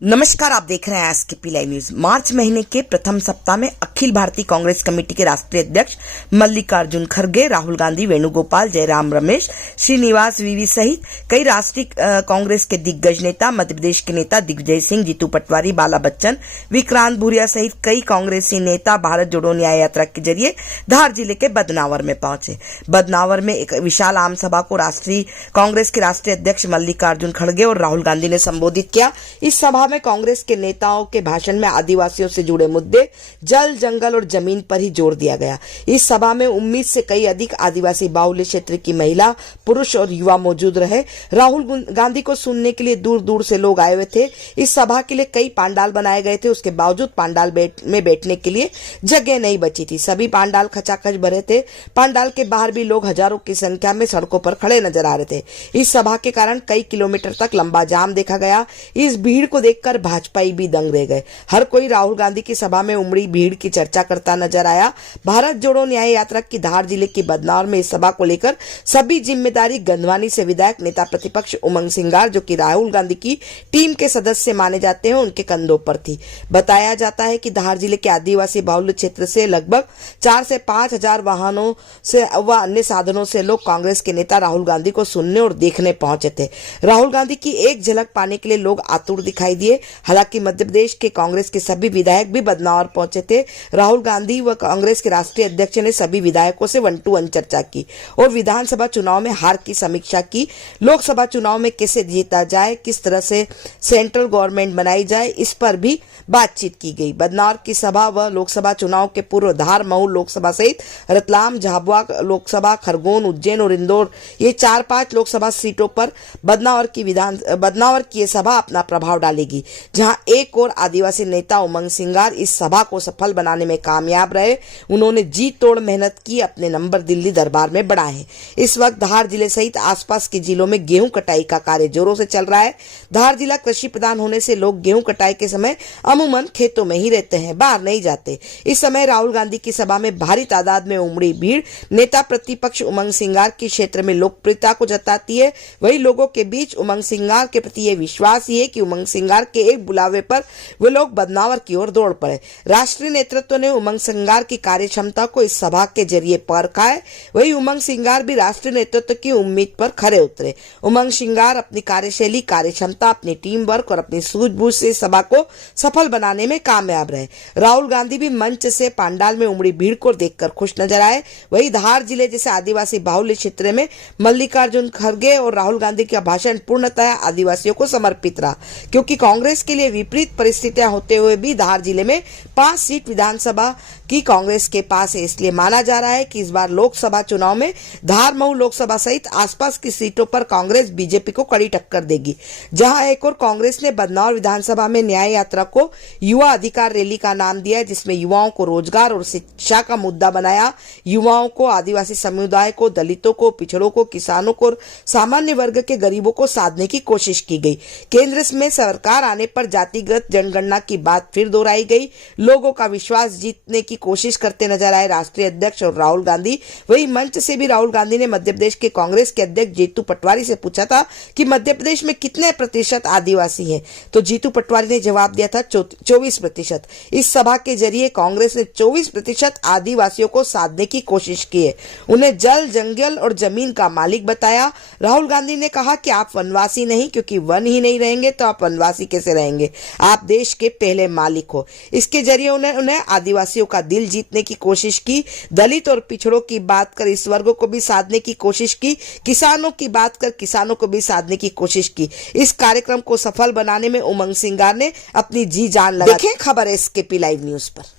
नमस्कार, आप देख रहे हैं एसकेपी लाइव न्यूज। मार्च महीने के प्रथम सप्ताह में अखिल भारतीय कांग्रेस कमेटी के राष्ट्रीय अध्यक्ष मल्लिकार्जुन खड़गे, राहुल गांधी, वेणुगोपाल, जयराम रमेश, श्रीनिवास वीवी सहित कई राष्ट्रीय कांग्रेस के दिग्गज नेता, मध्य प्रदेश के नेता दिग्विजय सिंह, जीतू पटवारी, बाला बच्चन, विक्रांत भूरिया सहित कई कांग्रेसी नेता भारत जोड़ो न्याय यात्रा के जरिए धार जिले के बदनावर में पहुंचे। बदनावर में एक विशाल आम सभा को राष्ट्रीय कांग्रेस के राष्ट्रीय अध्यक्ष मल्लिकार्जुन खड़गे और राहुल गांधी ने संबोधित किया। इस सभा में कांग्रेस के नेताओं के भाषण में आदिवासियों से जुड़े मुद्दे, जल, जंगल और जमीन पर ही जोर दिया गया। इस सभा में 19 से कई अधिक आदिवासी बाहुल्य क्षेत्र की महिला, पुरुष और युवा मौजूद रहे। राहुल गांधी को सुनने के लिए दूर दूर से लोग आए हुए थे। इस सभा के लिए कई पांडाल बनाए गए थे। उसके बावजूद पांडाल में बैठने के लिए जगह नहीं बची थी। सभी पांडाल खचाखच भरे थे। पांडाल के बाहर भी लोग हजारों की संख्या में सड़कों पर खड़े नजर आ रहे थे। इस सभा के कारण कई किलोमीटर तक लंबा जाम देखा गया। इस भीड़ को देखकर भाजपाई भी दंग रह गए। हर कोई राहुल गांधी की सभा में उमड़ी भीड़ की चर्चा करता नजर आया। भारत जोड़ो न्याय यात्रा की धार जिले की बदनावर में इस सभा को लेकर सभी जिम्मेदारी गंधवानी से विधायक नेता प्रतिपक्ष उमंग सिंगार, जो कि राहुल गांधी की टीम के सदस्य माने जाते हैं, उनके कंधों पर थी। बताया जाता है कि धार जिले के आदिवासी बाहुल्य क्षेत्र से लगभग 4 से 5 हजार वाहनों से व अन्य साधनों से लोग कांग्रेस के नेता राहुल गांधी को सुनने और देखने पहुंचे थे। राहुल गांधी की एक झलक पाने के लिए लोग आतुर दिखाई दिए। हालांकि मध्य प्रदेश के कांग्रेस के सभी विधायक भी बदनावर पहुंचे थे। राहुल गांधी व कांग्रेस के राष्ट्रीय अध्यक्ष ने सभी विधायकों से 1-to-1 चर्चा की और विधानसभा चुनाव में हार की समीक्षा की। लोकसभा चुनाव में कैसे जीता जाए, किस तरह से सेंट्रल गवर्नमेंट बनाई जाए, इस पर भी बातचीत की गई। बदनावर की सभा व लोकसभा चुनाव के पूर्व धार, महू लोकसभा सहित रतलाम, झाबुआ लोकसभा, खरगोन, उज्जैन और इंदौर, ये 4-5 लोकसभा सीटों पर बदनावर की ये सभा अपना प्रभाव डालेगी। जहां एक और आदिवासी नेता उमंग सिंगार इस सभा को सफल बनाने में कामयाब रहे। उन्होंने जी तोड़ मेहनत की, अपने नंबर दिल्ली दरबार में बढ़ाए। इस वक्त धार जिले सहित आसपास के जिलों में गेहूं कटाई का कार्य जोरों से चल रहा है। धार जिला कृषि प्रधान होने से लोग गेहूं कटाई के समय अमूमन खेतों में ही रहते हैं, बाहर नहीं जाते। इस समय राहुल गांधी की सभा में भारी तादाद में उमड़ी भीड़ नेता प्रतिपक्ष उमंग सिंगार की क्षेत्र में लोकप्रियता को जताती है। वही लोगों के बीच उमंग सिंगार के प्रति यह विश्वास ही है कि उमंग सिंगार के एक बुलावे पर वे लोग बदनावर की ओर दौड़ पड़े। राष्ट्रीय नेतृत्व ने उमंग सिंगार की कार्य क्षमता को इस सभा के जरिए परखा है। वही उमंग सिंगार भी राष्ट्रीय नेतृत्व की उम्मीद पर खरे उतरे। उमंग सिंगार अपनी कार्यशैली, कार्य क्षमता, अपनी टीम वर्क और अपनी सूझबूझ से सभा को सफल बनाने में कामयाब रहे। राहुल गांधी भी मंच से पांडाल में उमड़ी भीड़ को देखकर खुश नजर आए। वही धार जिले जैसे आदिवासी बाहुल्य क्षेत्र में मल्लिकार्जुन खड़गे और राहुल गांधी का भाषण पूर्णतः आदिवासियों को समर्पित रहा, क्योंकि कांग्रेस के लिए विपरीत परिस्थितियां होते हुए भी धार जिले में 5 सीट विधानसभा की कांग्रेस के पास है। इसलिए माना जा रहा है कि इस बार लोकसभा चुनाव में धार, महू लोकसभा सहित आसपास की सीटों पर कांग्रेस बीजेपी को कड़ी टक्कर देगी। जहां एक और कांग्रेस ने बदनावर विधानसभा में न्याय यात्रा को युवा अधिकार रैली का नाम दिया, जिसमें युवाओं को रोजगार और शिक्षा का मुद्दा बनाया। युवाओं को, आदिवासी समुदाय को, दलितों को, पिछड़ों को, किसानों को और सामान्य वर्ग के गरीबों को साधने की कोशिश की गई। केंद्र में सरकार आने पर जातिगत जनगणना की बात फिर दोहराई गई। लोगों का विश्वास जीतने की कोशिश करते नजर आए राष्ट्रीय अध्यक्ष और राहुल गांधी। वही मंच से भी राहुल गांधी ने मध्य प्रदेश के कांग्रेस के अध्यक्ष जीतू पटवारी से पूछा था कि मध्य प्रदेश में कितने प्रतिशत आदिवासी हैं, तो जीतू पटवारी ने जवाब दिया था 24%। इस सभा के जरिए कांग्रेस ने 24% आदिवासियों को साधने की कोशिश की है। उन्हें जल, जंगल और जमीन का मालिक बताया। राहुल गांधी ने कहा कि आप वनवासी नहीं, क्योंकि वन ही नहीं रहेंगे तो आप वनवासी कैसे रहेंगे, आप देश के पहले मालिक हो। इसके जरिए उन्हें आदिवासियों का दिल जीतने की कोशिश की। दलित और पिछड़ों की बात कर इस वर्ग को भी साधने की कोशिश की। किसानों की बात कर किसानों को भी साधने की कोशिश की। इस कार्यक्रम को सफल बनाने में उमंग सिंगार ने अपनी जी जान लगा। देखें खबर एसकेपी लाइव न्यूज पर।